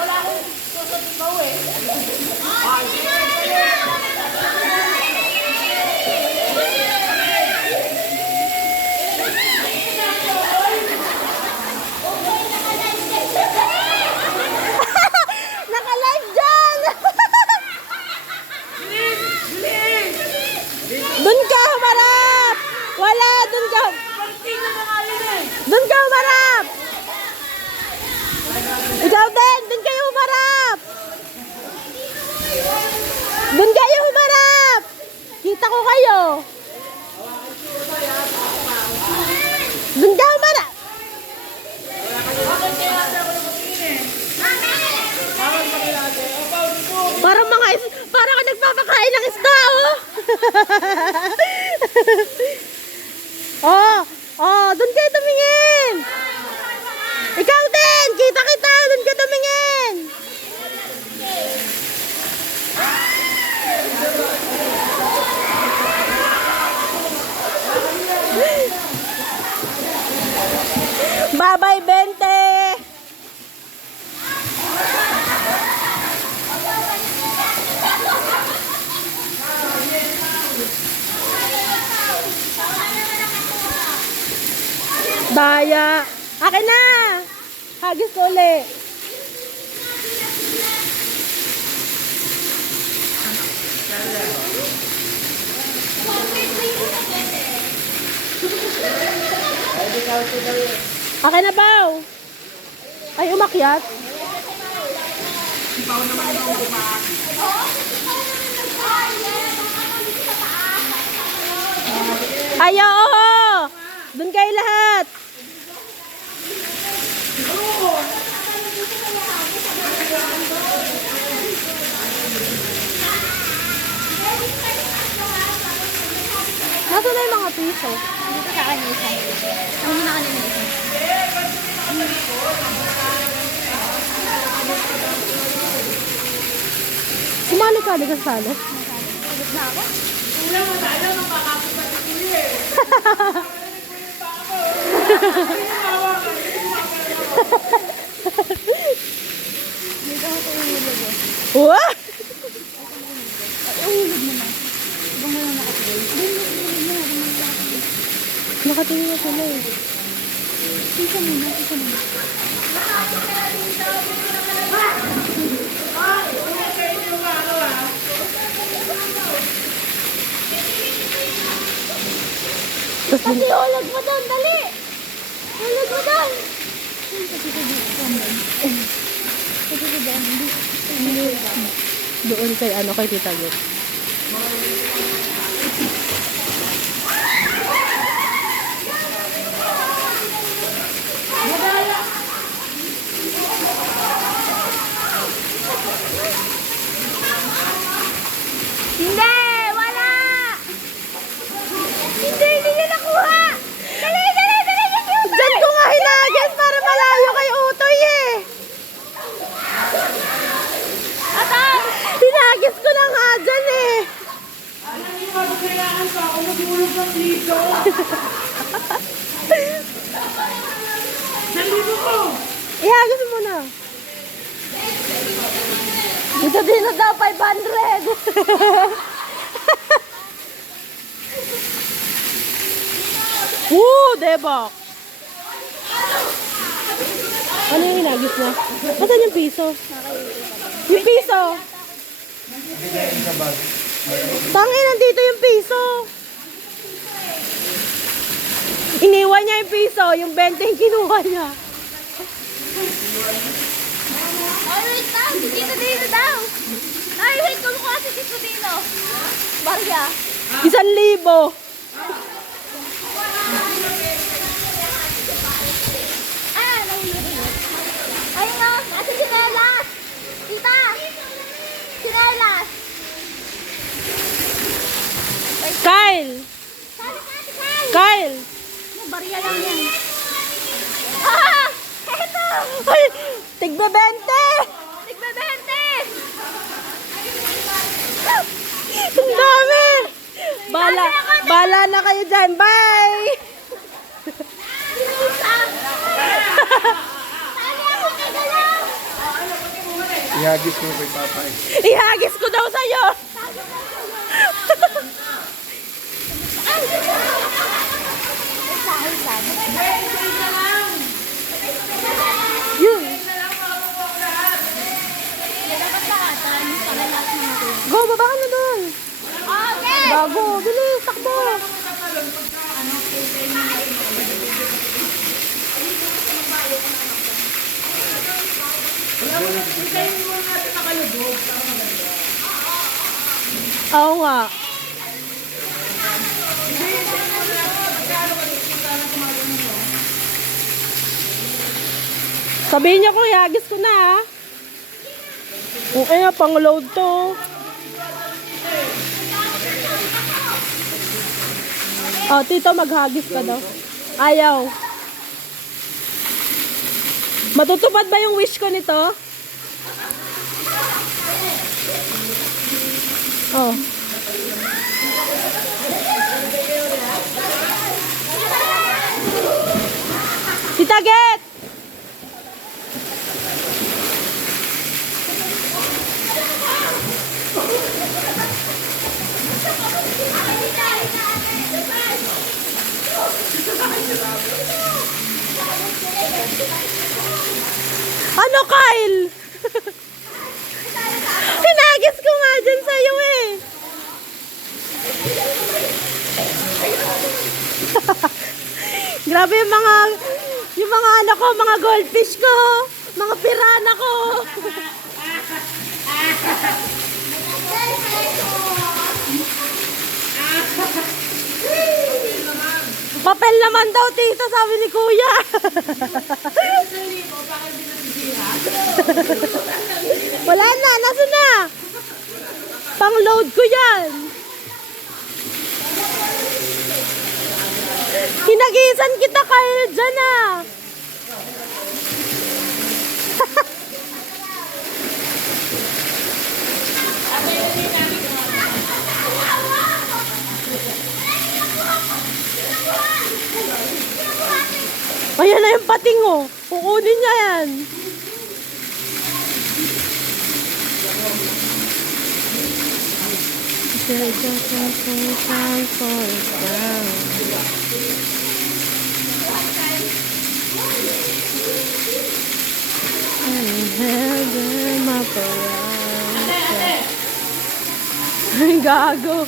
Wala akong susot ikaw eh. Naka-live dyan! Doon ka humarap! Wala, doon ka. Doon ka humarap! Ikaw din, doon kayo humarap! Doon kayo humarap! Kita ko kayo! Doon ka humarap! Parang ka nagpapakain ng isda, oh! Doon kayo tumingin! Ikaw din! Kita! Doon ka tumingin! Bye-bye, Bente! Daya! Akin na! Hagis ko ulit. Akin na, Pao! Ay, umakyat? Ay, oo! Doon kayo lahat! Nasaan na yung mga piso? Dito sa kanisa. Ano na kanisa? Sumali ka, di ka sali. Pagod na ako. Wala mo tayo nang makakapit sa pili eh. Dito ako sa ulog eh. What? Ay, ulog mo na. Ibang mo lang nakatigil. Nakatingin na sila eh. Pisa muna. Kasi Ulog mo doon, dali! Ulog mo doon! doon kay kay Tita Yuk. Hindi! Wala! Hindi niya nakuha! Dali! Diyan ko nga hinagis para malayo kay Utoy eh. Atay! Hinagis ko na nga dyan eh. Alam niyo ba, kailangan pa ako mag-ulog ng liso. Sa libo ko! Ihagis mo na. Dito din na daw 500. Woo! Debak! Ano yung hinagis niya? Asan yung piso? Yung piso! Tangin, nandito yung piso! Iniwan niya yung piso, yung 20 yung kinuha niya. Ay, wait lang! Si Tito Dino daw! Ay, wait! Kumukuha si Tito Dino! Barya! 1,000. Ay nga! Nasa sinelas! Tita! Sinelas! Kyle! Sali ka, Kyle! Kyle! Barya lang yan. Ah! Eto! Ay! Tigbe 20! Tigbe 20! Ang dami! Bala na kayo dyan. Bye! Isa! Ihagis mo kay Papa eh. Ihagis ko daw sa'yo. Yun. Go, baba ka na doon. Okay! Bago, bilis, takbo. Oo nga. Sabihin niyo ko, ihagis ko na ha. Okay nga, pang-load to. Oh, tito, maghagis ka daw. Ayaw. Matutupad ba yung wish ko nito? Oh. Tita Get! Ano, Kyle? Hinagis ko nga dyan sa'yo eh. Grabe yung mga ano ko, mga goldfish ko, mga pirana ko. Papel naman daw, tita, sabi ni kuya. Wala na, nasa na? Pang-load ko yan. Hinagisan kita kayo dyan ah. Ayan na yung pating oh. Kukunin niya yan. Ay, gago.